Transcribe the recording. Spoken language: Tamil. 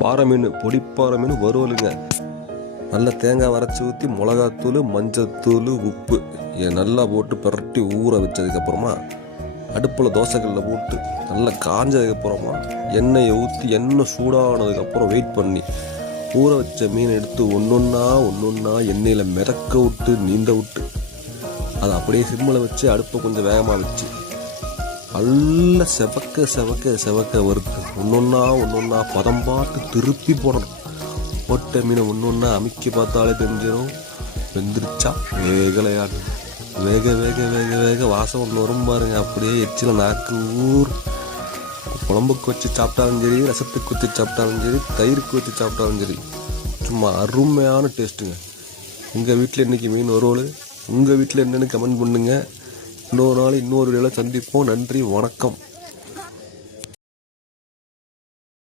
பாறை மீன், பொடிப்பாறை மீன் வறுவலுங்க. நல்ல தேங்காய் வரைச்சி ஊற்றி மிளகாத்தூள், மஞ்சத்தூள், உப்பு நல்லா போட்டு பிரட்டி ஊற வச்சதுக்கப்புறமா அடுப்பில் தோசைக்கல்லில் போட்டு நல்லா காஞ்சதுக்கப்புறமா எண்ணெயை ஊற்றி எண்ணெய் சூடானதுக்கப்புறம் வெயிட் பண்ணி ஊற வச்ச மீனை எடுத்து ஒன்றொன்னா எண்ணெயில் மிதக்க விட்டு நீந்த விட்டு அதை அப்படியே சிம்மில் வச்சு அடுப்பை கொஞ்சம் வேகமாக வச்சு நல்லா செவக்க வறுத்து ஒன்றொன்னா பதம் பார்த்து திருப்பி போடணும். போட்ட மீனை ஒன்றொன்னா அமுக்கி பார்த்தாலே தெரிஞ்சிடும் வெந்துருச்சா வேகலையாடு. வேக வாசம் ஒன்று வரும் பாருங்க, அப்படியே எச்சில் நாக்கு ஊர். குழம்புக்கு வச்சு சாப்பிட்டாலும் சரி, ரசத்துக்கு வச்சு சாப்பிட்டாலும் சரி, தயிருக்கு வச்சு சாப்பிட்டாலும் சரி, சும்மா அருமையான டேஸ்ட்டுங்க. எங்கள் வீட்டில் இன்றைக்கி மீன் வறுவல். உங்கள் வீட்டில் என்னென்னு கமெண்ட் பண்ணுங்கள். இன்னொரு நாள் இன்னொரு வேளை சந்திப்போம். நன்றி, வணக்கம்.